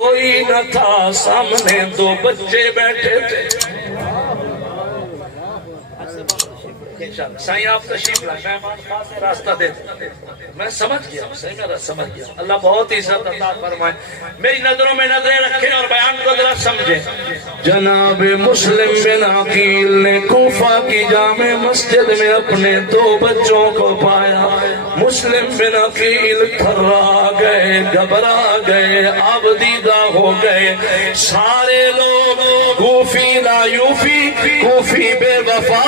کوئی نہ تھا سامنے دو بچے بیٹھے تھے. سائیں آپ تشریف لائیں مہمان خاص راستہ دے میں سمجھ گیا صحیح میرا سمجھ گیا. اللہ بہت عزت عطا فرمائے. میری نظروں میں نظریں رکھیں اور بیان کو ذرا سمجھیں. جناب مسلم بن عقیل نے کوفہ کی جامع مسجد میں اپنے دو بچوں کو پایا. مسلم بن عقیل تھرا گئے, گھبرا گئے, آبدیدہ ہو گئے. سارے لوگ کوفی لا یوفی, کوفی بے وفا,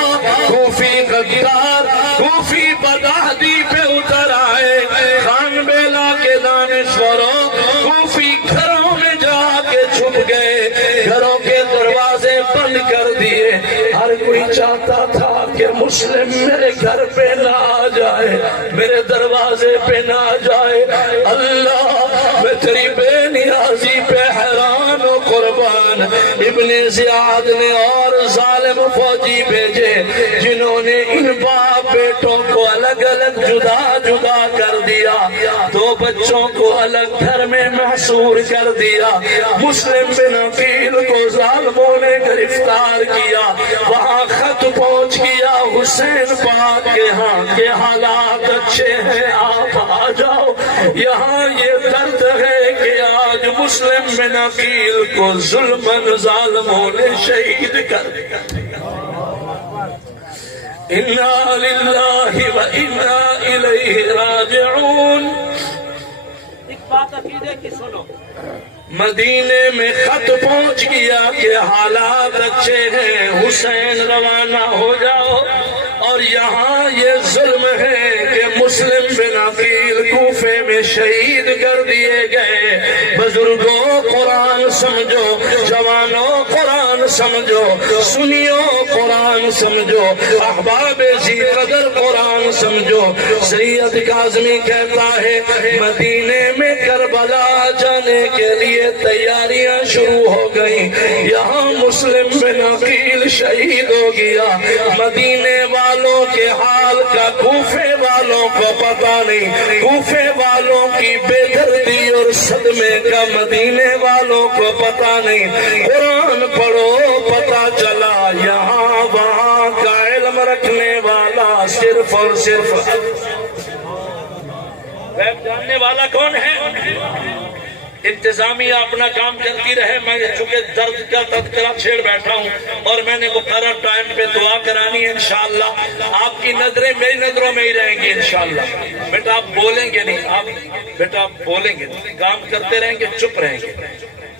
کوفی غدار, کوفی بدعہدی پہ اتر آئے. خان بیلا کے دانشوروں کوفی گھروں میں جا کے چھپ گئے, گھروں کے دروازے بند کر دیے. ہر کوئی چاہتا تھا کہ مسلم میرے گھر پہ نہ آ جائے, میرے دروازے پہ نہ آ جائے. اللہ میں تیری بے نیازی پہ حیران و قربان. ابن زیاد نے اور ظالم فوجی بھیجے جنہوں نے ان باپ بیٹوں کو الگ الگ جدا جدا کر دیا, دو بچوں کو الگ گھر میں محصور کر دیا. مسلم بن عقیل کو ظالموں نے گرفتار کیا. وہاں خط پہنچ گیا حسین پاک کے ہاں کہ حالات اچھے ہیں, آپ آ جاؤ. یہاں یہ درد ہے کہ آج مسلم بن عقیل کو ظلماً ظالموں نے شہید کر دیا. انا للہ و انا الیہ راجعون. ایک بات عقیدے کی سنو. مدینے میں خط پہنچ گیا کہ حالات اچھے ہیں, حسین روانہ ہو جاؤ. اور یہاں یہ ظلم ہے کہ مسلم بن عقیل کوفے میں شہید کر دیے گئے. بزرگوں قرآن سمجھو, جوانوں قرآن سمجھو, سنیو قرآن سمجھو, احباب ذی قدر قرآن سمجھو. سید کاظمی کہتا ہے مدینے میں کربلا جانے کے لیے تیاریاں شروع ہو گئیں. یہاں مسلم بن عقیل شہید ہو گیا. مدینے والوں کے حال کا کوفے والوں کو پتہ نہیں, کوفے والوں کی بے دردی اور صدمے کا مدینے والوں کو پتہ نہیں. قرآن پڑھو پتہ چلا یہاں وہاں کا علم رکھنے والا صرف اور صرف غیب جاننے والا کون ہے؟ انتظامیہ اپنا کام کرتی رہے. میں چونکہ درد کا تذکرہ چھیڑ بیٹھا ہوں اور میں نے مقرر ٹائم پہ دعا کرانی ہے انشاءاللہ. آپ کی نظریں میری نظروں میں ہی رہیں گی انشاءاللہ. بیٹا آپ بولیں گے نہیں, بیٹا آپ بولیں گے نہیں, کام کرتے رہیں گے, چپ رہیں گے.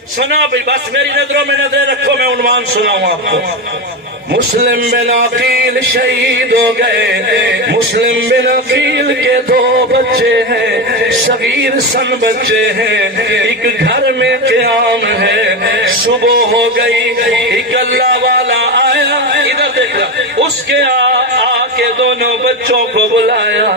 سنا بھائی, بس میری نظروں میں نظریں رکھو, میں عنوان سناؤں آپ کو. مسلم بن عقیل شہید ہو گئے. مسلم بن عقیل کے دو بچے ہیں, صغیر سن بچے ہیں. ایک گھر میں قیام ہے. صبح ہو گئی, ایک اللہ والا آیا, ادھر دیکھا, اس کے آ کے دونوں بچوں کو بلایا.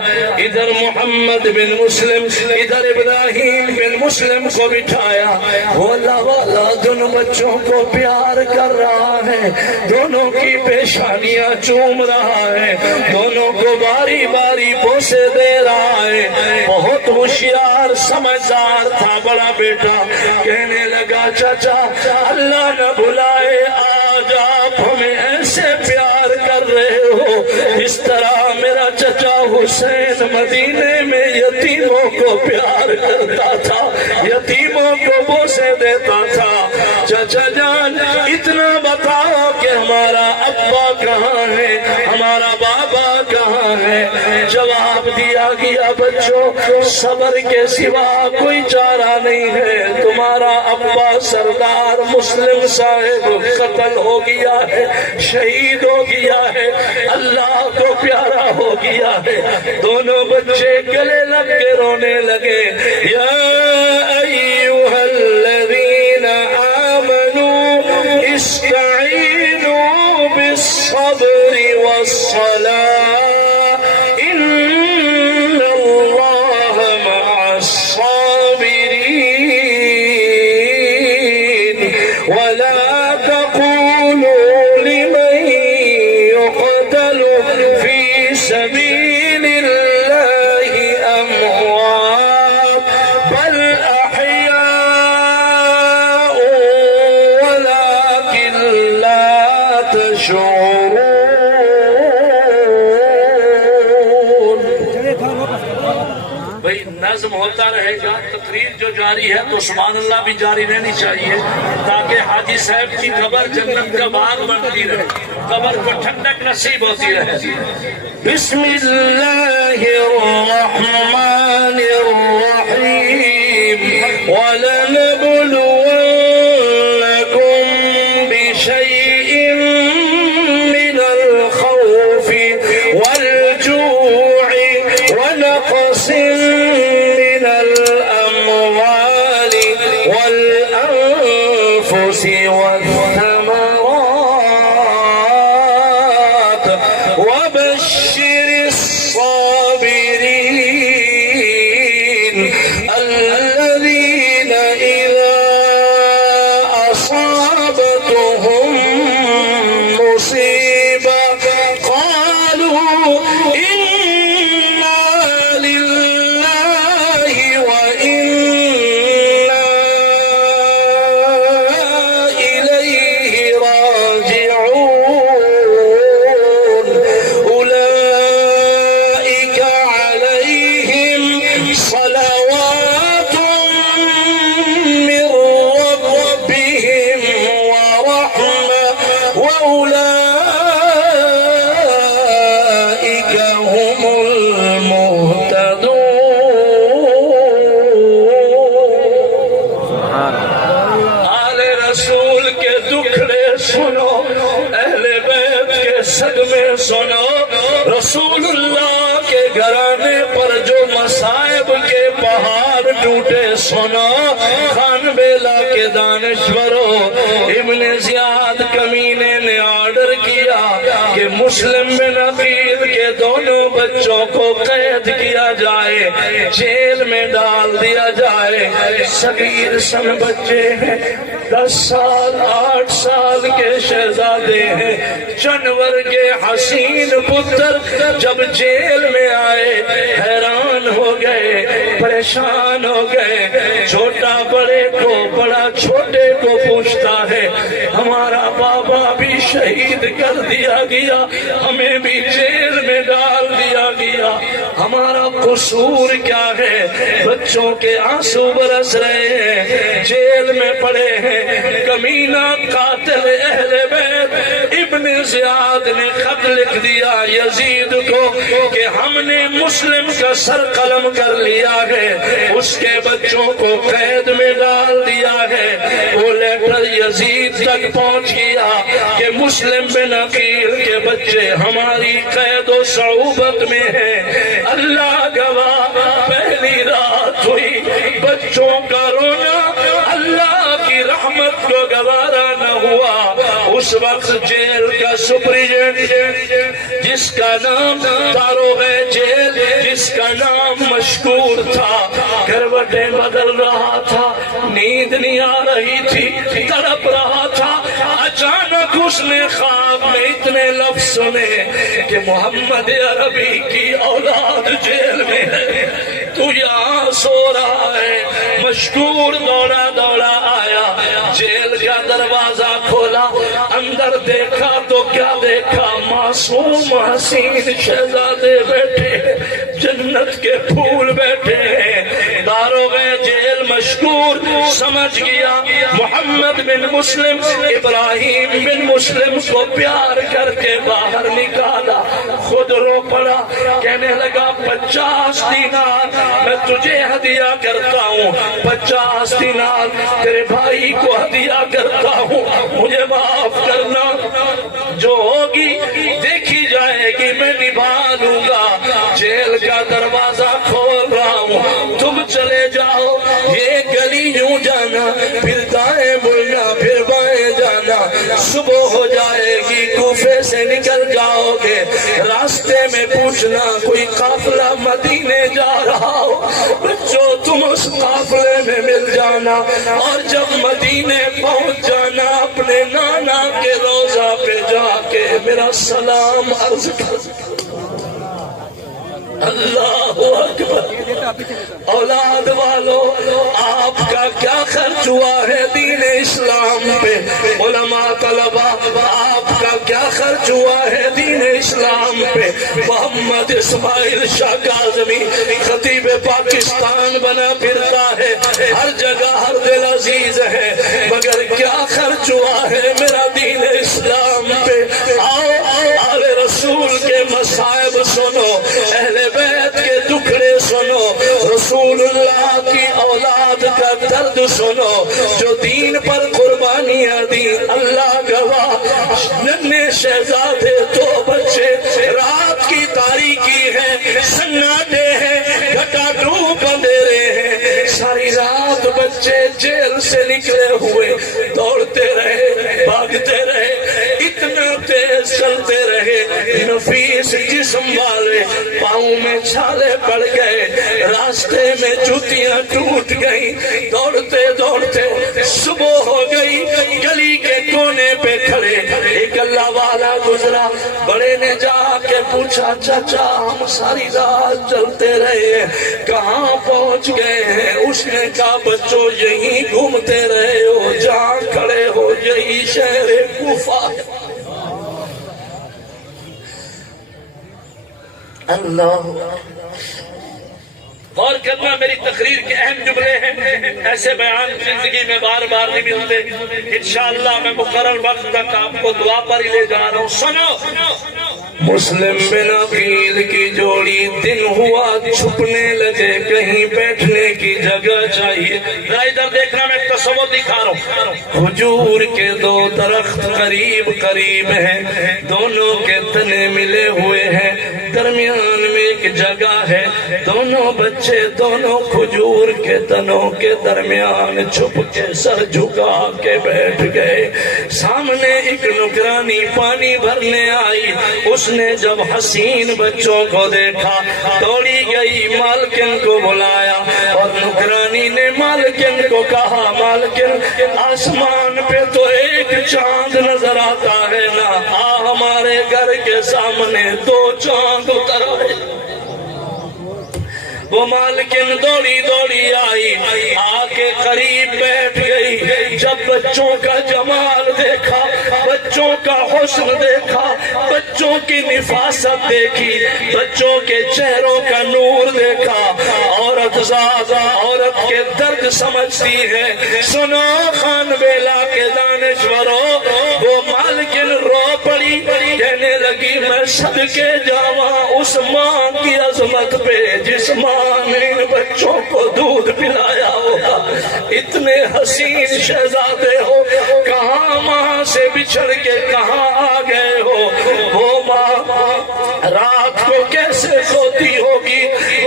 ادھر محمد بن مسلم, ادھر ابراہیم بن مسلم کو بٹھایا. وہ اللہ والا دونوں بچوں کو پیار کر رہا ہے, دونوں کی پیشانیاں چوم رہا ہے, دونوں کو باری باری بوسے دے رہا ہے. بہت ہوشیار سمجھدار تھا بڑا بیٹا. کہنے لگا چچا اللہ نہ بلائے آج آپ ہمیں ایسے پیار کر رہے ہو اس طرح میرا چچا حسین مدینے میں یتیموں کو پیار کرتا تھا, یتیموں کو بوسے دیتا تھا. چچا جان اتنا بتاؤ کہ ہمارا ابا کہاں ہے, ہمارا بابا کہاں ہے؟ جواب دیا گیا بچوں صبر کے سوا کوئی چارہ نہیں ہے. تمہارا ابا سردار مسلم صاحب قتل ہو گیا ہے, شہید ہو گیا ہے, اللہ کو پیارا ہو گیا ہے. دونوں بچے گلے لگ کے رونے لگے. یا ایھا الذین آمنوا استعینوا بالصبر والصلاة بل أحياء يشعرون. بھئی نظم ہوتا رہے گا، تقریر جو جاری ہے تو سبحان اللہ بھی جاری رہنی چاہیے تاکہ حاجی صاحب کی قبر جنت کا باغ بنتی رہے، قبر کو ٹھنڈک نصیب ہوتی رہے. بسم الله الرحمن الرحيم. ولنبلونكم بشيء من الخوف والجوع ونقص من الأموال والأنفس والثمرات وبشر الصابرين الذين إذا أصابتهم مصيبة قالوا إنا لله وإنا إليه راجعون. أولئك عليهم صلوات من ربهم ورحمة وأولئك هم المهتدون. آل رسول کے دکھڑے سنو، اہل بیت کے صدمے سنو، رسول اللہ کے گھرانے پر جو مصائب کے پہاڑ ٹوٹے سنو. خان بیلا کے دانشوروں، ابن زیاد کمینے نے آرڈر کیا کہ مسلم بن عقیل کے دونوں بچوں کو قید کیا جائے، جیل میں ڈال دیا جائے. صغیر سن بچے ہیں، 10 سال 8 سال کے شہزادے ہیں. جنور کے حسین پتر جب جیل میں آئے حیران ہو گئے، پریشان ہو گئے. چھوٹا بڑے کو، بڑا چھوٹے کو پوچھتا ہے ہمارا بابا بھی شہید کر دیا گیا، ہمیں بھی جیل میں ڈال دیا گیا، ہمارا قصور کیا ہے؟ بچوں کے آنسو برس رہے ہیں، جیل میں پڑے ہیں. کمینہ قاتل اہل بیت ابن زیاد نے خط لکھ دیا یزید کو کہ ہم نے مسلم کا سر قلم کر لیا ہے، اس کے بچوں کو قید میں ڈال دیا ہے. وہ لیٹر یزید تک پہنچ گیا کہ مسلم بن عقیل کے بچے ہماری قید و صعوبت میں ہیں. اللہ گواہ، پہلی رات ہوئی، بچوں کا رونا اللہ کی رحمت کو گوارا نہ ہوا. اس وقت جیل کا سپرڈنٹ جس کا نام داروغ جیل، جس کا نام مشکور تھا، کروٹیں بدل رہا تھا، نیند نہیں آ رہی تھی، تڑپ رہا تھا. اچانک اس نے خواب میں اتنے لفظ سنے کہ محمد عربی کی اولاد جیل میں ہے، تو یہاں سو رہا ہے. مشکور دوڑا دوڑا آیا، جیل کا دروازہ کھولا، اندر دیکھا تو کیا دیکھا؟ معصوم حسین شہزادے بیٹھے، جنت کے پھول بیٹھے ہیں. داروغ جیل مشکور سمجھ گیا محمد بن مسلم ابراہیم بن مسلم کو پیار کر کے باہر نکالا. خود رو پڑا، کہنے لگا 50 دینار میں تجھے ہدیہ کرتا ہوں، 50 دینار تیرے بھائی کو ہدیہ کرتا ہوں، مجھے معاف کرنا. جو ہوگی دیکھی جائے گی، میں نبھا لوں گا. جیل کا دروازہ کھول رہا ہوں، تم چلے جاؤ. یہ گلی یوں جانا، پھر دائیں مڑنا، پھر بائیں جانا. صبح ہو جائے گی، کوفے سے نکل جاؤ گے. راستے میں پوچھنا کوئی قافلہ مدینے جا رہا ہو، بچوں تم اس قافلے میں مل جانا. اور جب مدینے پہنچ جانا، اپنے نانا کے روضہ پہ جا کے میرا سلام عرض کر. اللہ اکبر. اولاد والو، آپ کا کیا خرچ ہوا ہے دین اسلام پہ؟ علماء طلبہ، آپ کا کیا خرچ محمد اسماعیل شاہ کاظمی خطیب پاکستان بنا پھرتا ہے، ہر جگہ ہر دل عزیز ہے، مگر کیا خرچ ہوا ہے میرا دین اسلام پہ؟ آؤ آل رسول کے مصائب سنو، اہل بیت کے دکھڑے سنو، رسول اللہ کی اولاد کا درد سنو، جو دین پر قربانیاں دی اللہ گواہ، ننھے شہزادے دو بچے، رات کی تاریکی ہے، سناٹے ہیں، گھٹا ڈوب اندھیرے ہیں، ساری رات بچے جیل سے نکلے ہوئے دوڑتے رہے، بھاگتے رہے، اتنا تیز چلتے رہے، نفیس جسم والے پاؤں میں چھالے پڑ گئے، راستے میں جوتیاں ٹوٹ گئیں، دوڑتے دوڑتے صبح ہو گئی، گلی کے کونے پہ کھڑے ایک اللہ والا گزرا، بڑے نے جا کے پوچھا چچا ہم ساری رات چلتے رہے کہاں پہنچ گئے ہیں؟ اس نے کہا بچوں یہیں گھومتے رہے ہو، جہاں کھڑے ہو یہی شہر کوفہ ہے۔ اللہ غور کرنا، میری تقریر کے اہم جملے ہیں، ایسے بیان زندگی میں بار بار نہیں ملتے، انشاءاللہ میں مقرر وقت تک آپ کو دعا پر ہی لے جا رہا ہوں۔ سنو، مسلم بن عقیل کی جوڑی دن ہوا چھپنے لگے، کہیں بیٹھنے کی جگہ چاہیے، ذرا ادھر دیکھنا، میں ایک تصور دکھا رہا ہوں۔ کھجور کے دو درخت قریب قریب ہیں، دونوں کے تنے ملے ہوئے ہیں، درمیان میں ایک جگہ ہے، دونوں بچے دونوں کھجور کے تنوں کے درمیان چھپ کے سر جھکا کے بیٹھ گئے۔ سامنے ایک نگرانی پانی بھرنے آئی، اس نے جب حسین بچوں کو دیکھا دوڑی گئی، مالکن کو بلایا اور نگرانی نے مالکن کو کہا مالکن آسمان پہ تو ایک چاند نظر آتا ہے نا، ہمارے گھر کے سامنے دو چاند اتر آئے۔ وہ مالکن دوڑی دوڑی آئی، آ کے قریب بیٹھ گئی، جب بچوں کا جمال دیکھا، بچوں کا حسن دیکھا، بچوں کی نفاست دیکھی، بچوں کے چہروں کا نور دیکھا، عورت زادہ عورت کے درد سمجھتی ہے۔ سنو خان بیلا کے دانشوروں، وہ مالکن رو پڑی، کہنے لگی میں صدقے جاواں اس ماں کی عظمت پہ جس ماں نے ان بچوں کو دودھ پلایا ہوگا، اتنے حسین شہزادے ہو، کہاں ماں سے بچھڑ کے کہاں آ گئے ہو؟ وہ ماں رات کو کیسے سوتی ہوگی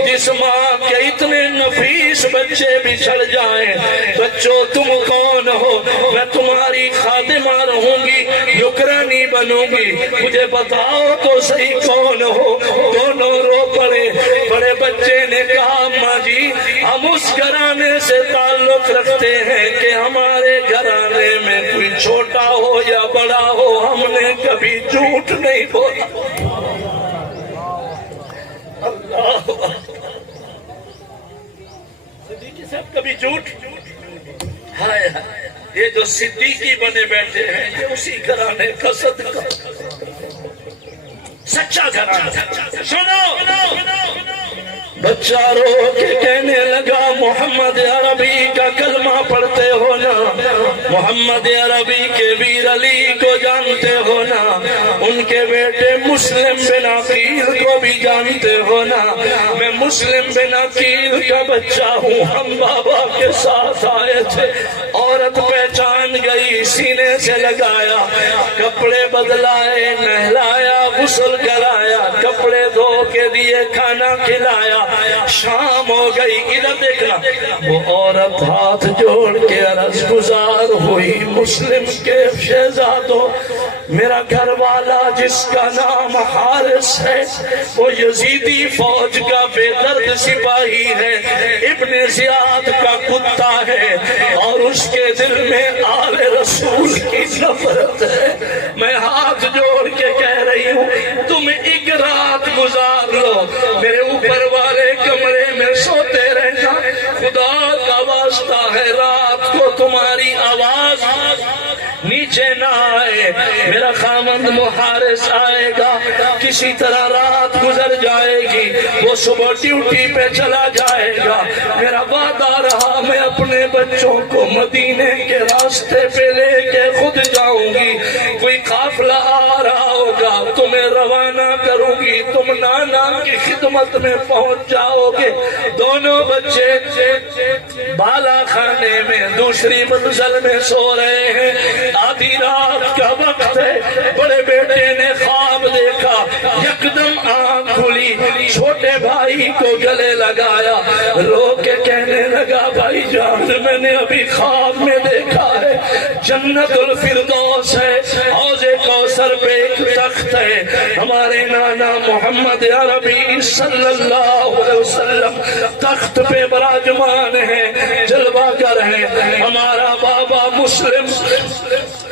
جس ماں کے اتنے نفیس بچے بچھڑ جائیں؟ بچوں تم کون ہو؟ میں تمہاری خادمہ رہوں گی، نوکرانی بنوں گی، مجھے بتاؤ تو صحیح کون ہو؟ دونوں رو پڑے۔ بڑے بچے نے کہا اماں جی ہم اس گھرانے سے تعلق رکھتے ہیں کہ ہمارے گھرانے میں کوئی چھوٹا ہو یا بڑا ہو ہم نے کبھی جھوٹ نہیں بولا۔ اللہ صدیقی صاحب کبھی جھوٹ؟ ہائے ہائے، یہ جو صدیقی بنے بیٹھے ہیں یہ اسی گھرانے کا صدقہ، سچا گھرانہ۔ سنو، بچہ رو کے کہنے لگا محمد عربی کا کلمہ پڑھتے ہو نا، محمد عربی کے ویر علی کو جانتے ہو نا، ان کے بیٹے مسلم بن عقیل کو بھی جانتے ہو نا، میں مسلم بن عقیل کا بچہ ہوں، ہم بابا کے ساتھ آئے تھے۔ عورت پہچان گئی، سینے سے لگایا، کپڑے بدلائے، نہلایا، غسل کرایا، کپڑے دھو کے دیے، کھانا کھلایا، شام ہو گئی۔ ادھر دیکھنا، وہ عورت ہاتھ جوڑ کے عرض گزار ہوئی، مسلم کے شہزادوں میرا گھر والا جس کا نام حارث ہے وہ یزیدی فوج کا بے درد سپاہی ہے، ابن زیاد کا کتا ہے اور اس کے دل میں آل رسول کی نفرت ہے۔ میں ہاتھ جوڑ کے کہہ رہی ہوں تم ایک رات گزار لو، میرے اوپر والے کمرے میں سوتے رہنا، خدا کا واسطہ ہے رات کو تمہاری آواز نیچے نہ آئے، میرا خامند محارس آئے گا، کسی طرح رات گزر جائے گی، وہ صبح ڈیوٹی پہ چلا جائے گا، میرا وعدہ رہا میں اپنے بچوں کو مدینے کے راستے پہ لے کے خود جاؤں گی، کوئی قافلہ آ رہا ہوگا تمہیں روانہ کروں گی، تم نانا کی خدمت میں پہنچ جاؤ گے۔ دونوں بچے بالا خانے میں دوسری منزل میں سو رہے ہیں، آدھی رات کا وقت ہے، بڑے بیٹے نے خواب دیکھا، یکدم آنکھ کھلی، چھوٹے بھائی کو گلے لگایا، رو کے کہنے لگا بھائی جان میں نے ابھی خواب میں دیکھا ہے جنت الفردوس ہے، حوض کوثر پہ ایک تخت ہے، ہمارے نانا محمد عربی صلی اللہ علیہ وسلم تخت پہ براجمان ہے، جلوہ گر ہے، ہمارا بابا مسلم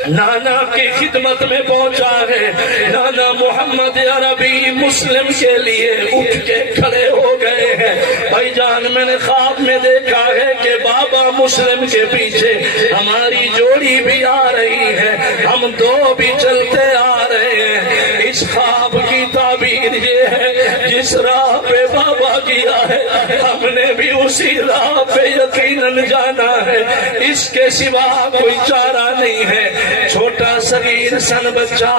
نانا کی خدمت میں پہنچا ہے، نانا محمد عربی مسلم کے لیے اٹھ کے کھڑے ہو گئے ہیں، بھائی جان میں نے خواب میں دیکھا ہے کہ بابا مسلم کے پیچھے ہماری جوڑی بھی آ رہی ہے، ہم دو بھی چلتے آ رہے ہیں، اس خواب کی تعبیر یہ ہے جس راہ پہ بابا گیا ہے ہم نے بھی اسی راہ پہ یقیناً جانا ہے، اس کے سوا کوئی چارہ نہیں ہے۔ چھوٹا صغیر سن بچہ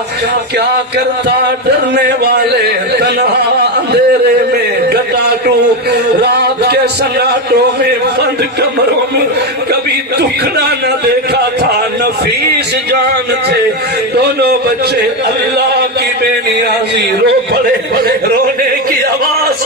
کیا کرتا، ڈرنے والے تنہا اندھیرے میں گٹاٹو رات کے سناٹوں میں بند کمروں میں کبھی دکھنا نہ دیکھا تھا، نفیس جان تھے دونوں بچے، اللہ کی بے نیازی رو پڑے، رونے کی آواز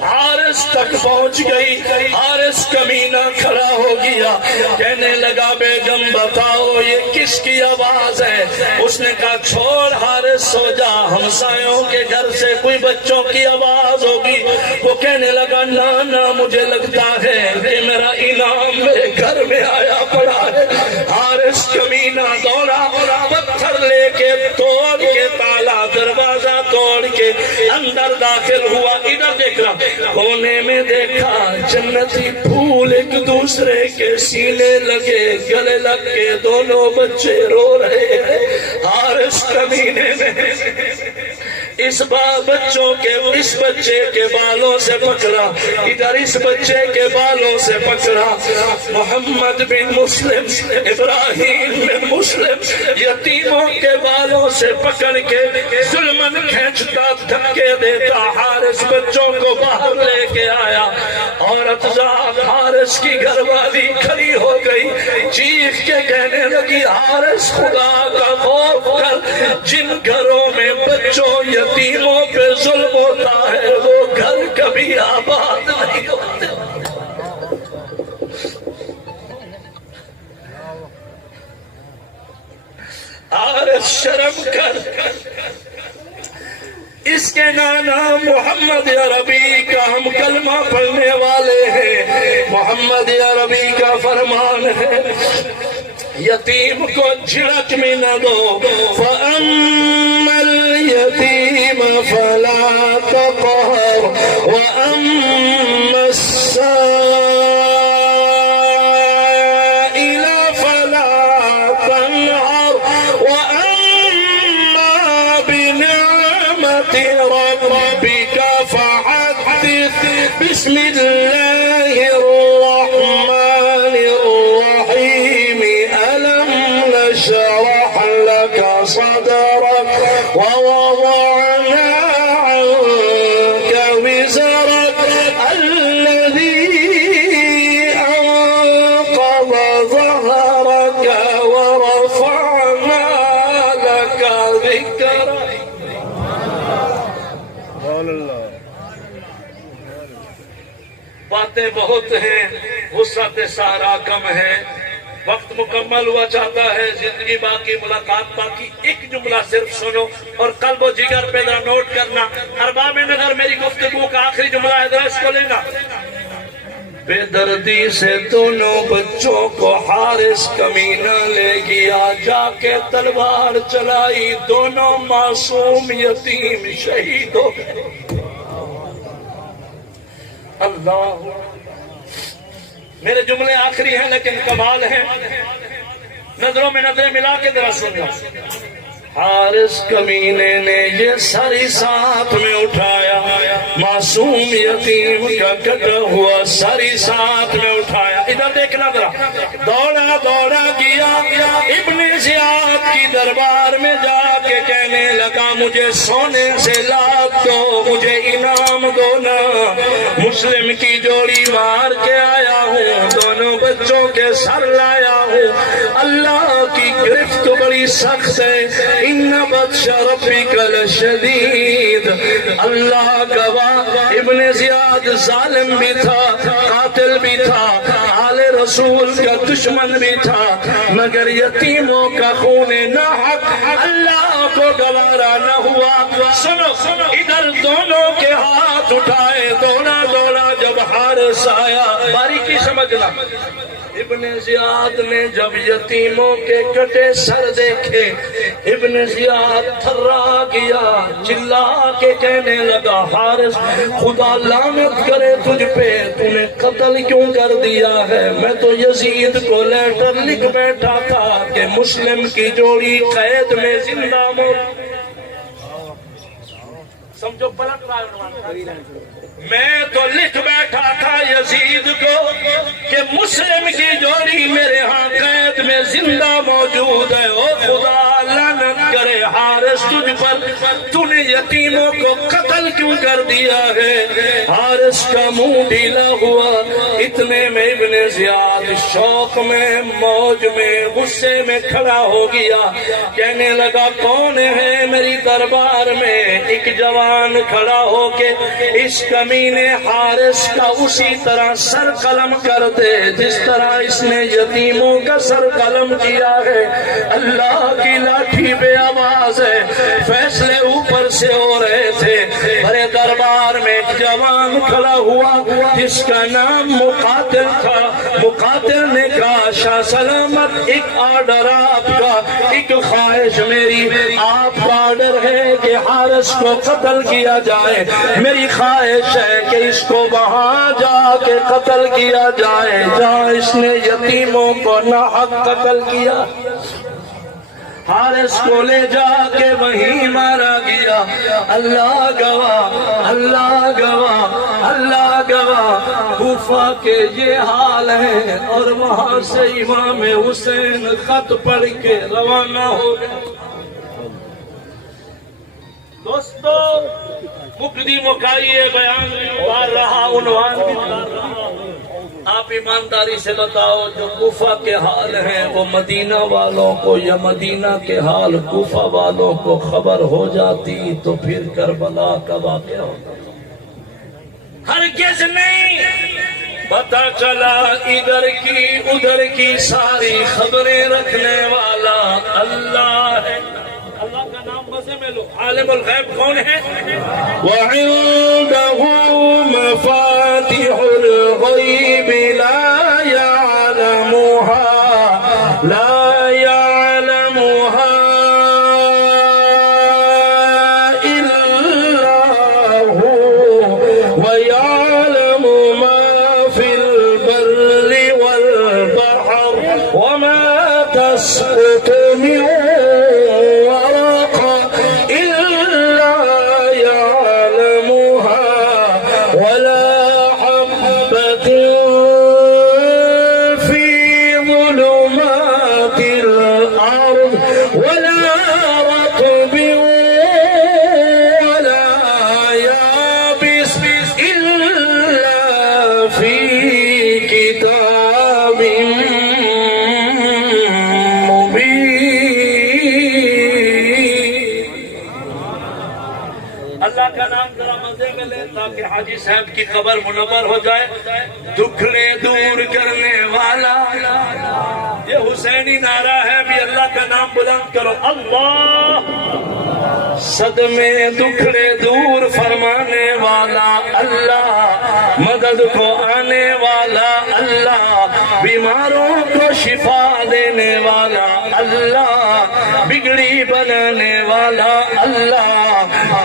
حارث تک پہنچ گئی، حارث کمینہ کھڑا ہو گیا، کہنے لگا بیگم بتاؤ یہ کس کی آواز ہے؟ اس نے کہا چھوڑ حارث سو جا، ہمسایوں کے گھر سے کوئی بچوں کی آواز ہوگی۔ وہ کہنے لگا نانا مجھے لگتا ہے کہ میرا انعام میرے گھر میں آیا پڑا ہے۔ حارث کمینہ دوڑا، پتھر لے کے توڑ کے تالا دروازہ توڑ کے اندر داخل ہوا، ادھر دیکھ رہا، کونے میں دیکھا جنتی پھول ایک دوسرے کے سینے لگے، گلے لگ کے دونوں بچے رو رہے ہیں۔ حارث کمینے میں اس بچے کے بالوں سے پکڑا، ادھر اس بچے کے بالوں سے پکڑا، محمد بن مسلم، ابراہیم بن مسلم یتیموں کے بالوں سے پکڑ کے ظلمن کھینچتا، دھکے دیتا، حارث بچوں کو باہر لے کے آیا۔ عورت ذات حارث کی گھر والی کھڑی ہو گئی، چیخ کے کہنے لگی حارث خدا کا خوف کر، جن گھروں میں بچوں یتیموں پہ ظلم ہوتا ہے وہ گھر کبھی آباد نہیں ہوتے۔ حارث شرم کر، اس کے نانا محمد عربی کا ہم کلمہ پڑھنے والے ہیں، محمد عربی کا فرمان ہے یتیم کو جھڑک میں نہ دو، فَأَمَّا الْيَتِيمَ فَلَا تَقْهَرْ وَأَمَّا السَّائِلَ فَلَا تَنْهَرْ وَأَمَّا بِنِعْمَةِ رَبِّكَ فَحَدِّثْ۔ بسم اللہ الرحمن الرحیم، ألم نشرح لك صدرك ووضعنا عنك وزرك الذي أنقض ظهرك ورفعنا لك ذكرك۔ باتیں بہت ہیں، وسعت سارا کم ہے، وقت مکمل ہوا چاہتا ہے، زندگی باقی، ملاقات باقی۔ ایک جملہ صرف سنو اور قلب و جگر پہ ذرا نوٹ کرنا، ارباب نظر میری گفتگو کا آخری جملہ ہے، ذرا اس کو لینا۔ بے دردی سے دونوں بچوں کو حارث کمینہ لے گیا، جا کے تلوار چلائی، دونوں معصوم یتیم شہید ہو گئے۔ اللہ، میرے جملے آخری ہیں لیکن کمال ہیں، نظروں میں نظریں ملا کے ذرا سننا. حارث کمینے نے یہ ساری ساتھ میں اٹھایا، معصوم یتیم کا کٹا ہوا ساری ساتھ میں اٹھایا. ادھر دیکھنا ذرا. دوڑا دوڑا گیا ابن زیاد کی دربار میں جا کے کہنے لگا مجھے سونے سے لاکھ دو، مجھے انعام دو نا. مسلم کی جوڑی مار کے آیا ہوں، دونوں بچوں کے سر لایا ہوں. اللہ کی گرفت بڑی سخت ہے، ان بطش ربک لشدید. اللہ گواہ ابن زیاد ظالم بھی تھا، قاتل بھی تھا، آل رسول کا دشمن بھی تھا، مگر یتیموں کا خون ناحق اللہ کو گوارا نہ ہوا. سنو ادھر دونوں کے ہاتھ اٹھائے، دوڑا دوڑا جب حارث آیا. باریکی سمجھنا، ابن زیاد نے جب یتیموں کے کٹے سر دیکھے، ابن زیاد تھرا گیا، چلا کے کہنے لگا حارث خدا لعنت کرے تجھ پہ، تو نے قتل کیوں کر دیا ہے؟ میں تو یزید کو لیٹر لکھ بیٹھا تھا کہ مسلم کی جوڑی قید میں زندہ موت. سمجھو پلٹ رہا ہے. میں تو لکھ بیٹھا تھا یزید کو کہ مسلم کی جوڑی میرے ہاں قید میں زندہ موجود ہے. او خدا لعنت کرے حارث تجھ پر، تو نے یتیموں کو قتل کیوں کر دیا ہے؟ حارث کا منہ ڈھیلا ہوا. اتنے میں ابن زیاد شوق میں، موج میں، غصے میں کھڑا ہو گیا. کہنے لگا کون ہے میری دربار میں؟ ایک جوان کھڑا ہو کے اس کمینے حارث کا اسی طرح سر قلم کر دے جس طرح اس نے یتیموں کا سر قلم کیا ہے. اللہ کی لاٹھی بے آواز ہے، فیصلے اوپر سے ہو رہے تھے. بڑے دربار میں ایک جوان کھڑا ہوا جس کا نام مقاتل تھا. مقاتل نے کہا شاہ سلامت ایک آرڈر آپ کا، ایک خواہش میری، آپ کا آرڈر ہے کہ حارث کو قتل کیا جائے. میری خواہش ہے کہ اس کو وہاں جا کے قتل کیا جائے جہاں اس نے یتیموں کو ناحق قتل کیا. حارث کو لے جا کے وہیں مارا گیا. اللہ گواہ، اللہ گواہ، اللہ گواہ، کوفہ کے یہ حال ہے. اور وہاں سے امام حسین خط پڑھ کے روانہ ہو گئے. دوستو مقدی مکائیے بیان بار رہا، عنوان بھی بار رہا. آپ ایمانداری سے بتاؤ جو کوفہ کے حال ہیں وہ مدینہ والوں کو یا مدینہ کے حال کوفہ والوں کو خبر ہو جاتی تو پھر کربلا کا واقعہ ہوتا؟ ہرگز نہیں. پتہ چلا ادھر کی ادھر کی ساری خبریں رکھنے والا اللہ ہے. اللہ کا نام مزے میں لو. عالم الغیب کون ہے؟ وعنده مفاتيح الغيب لا يعلمها إلا هو ويعلم ما في البر والبحر وما تسقط من تاکہ حاجی صاحب کی خبر منور ہو جائے. دکھڑے دور کرنے والا یہ حسینی نعرہ ہے بھی. اللہ کا نام بلند کرو. اللہ صدمے دکھڑے دور فرمانے والا اللہ، مدد کو آنے والا اللہ، بیماروں کو شفا دینے والا اللہ، بگڑی بنانے والا اللہ.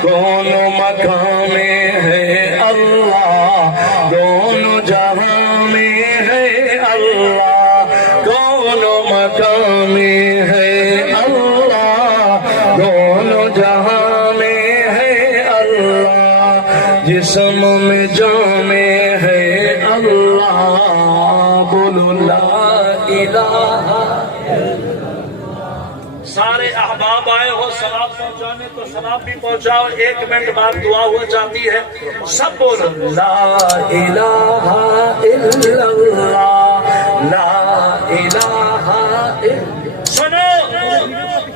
دونوں مقام میں ہے اللہ، دونوں جہاں میں ہے اللہ، دونوں مقام میں ہے اللہ، دونوں جہاں میں ہے اللہ، جسم میں جان میں ہے اللہ، بولو لا الہ۔ سارے احباب آئے ہو سلام پہنچانے تو سلام بھی پہنچاؤ، 1 منٹ بعد دعا ہو جاتی ہے، سب بولو لا الہ الا اللہ، لا الہ الا۔ سنو،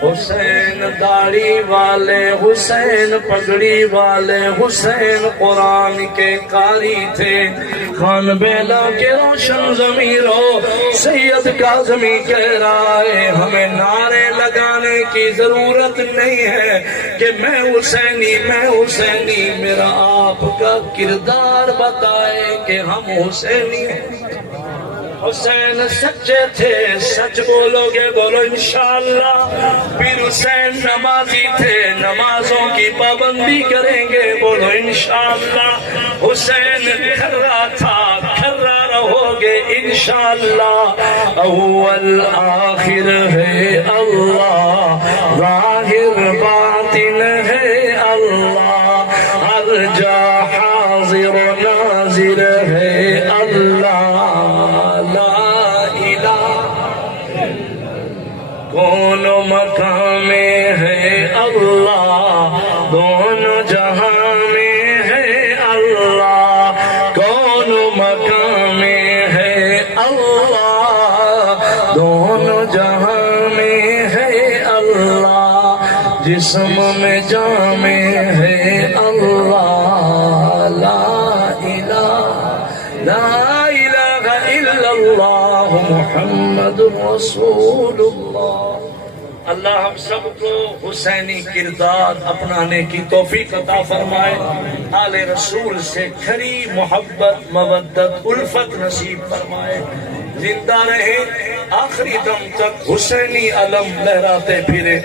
حسین داڑھی والے، حسین پگڑی والے، حسین قرآن کے قاری تھے، خان بیلا کے روشن ضمیر ہو۔ سید کاظمی کہہ رہا ہے ہمیں نعرے لگانے کی ضرورت نہیں ہے کہ میں حسینی، میں حسینی، میرا آپ کا کردار بتائے کہ ہم حسینی ہیں۔ حسین سچے تھے، سچ بولو گے بولو انشاءاللہ۔ پھر حسین نمازی تھے، نمازوں کی پابندی کریں گے بولو انشاءاللہ۔ حسین کھرا تھا، کھرا رہو گے انشاءاللہ۔ اول آخر ہے اللہ، ظاہر باطن ہے اللہ، ہر جا حاضر و ناظر ہے اللہ۔ دونوں مقام میں ہے اللہ، دونوں جہاں میں ہے اللہ، دونوں مقام میں ہے اللہ، دونوں جہاں میں ہے اللہ، جسم میں جان میں ہے اللہ۔ لا الہ، لا الہ الا اللہ، محمد رسول اللہ۔ اللہ ہم سب کو حسینی کردار اپنانے کی توفیق عطا فرمائے، آل رسول سے کھری محبت، مودت، الفت نصیب فرمائے، زندہ رہے آخری دم تک حسینی علم لہراتے پھرے،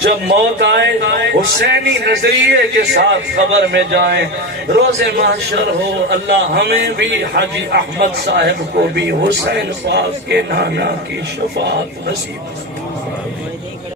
جب موت آئے حسینی نظریے کے ساتھ قبر میں جائیں، روز محشر ہو اللہ ہمیں بھی حاجی احمد صاحب کو بھی حسین پاک کے نانا کی شفاعت نصیب۔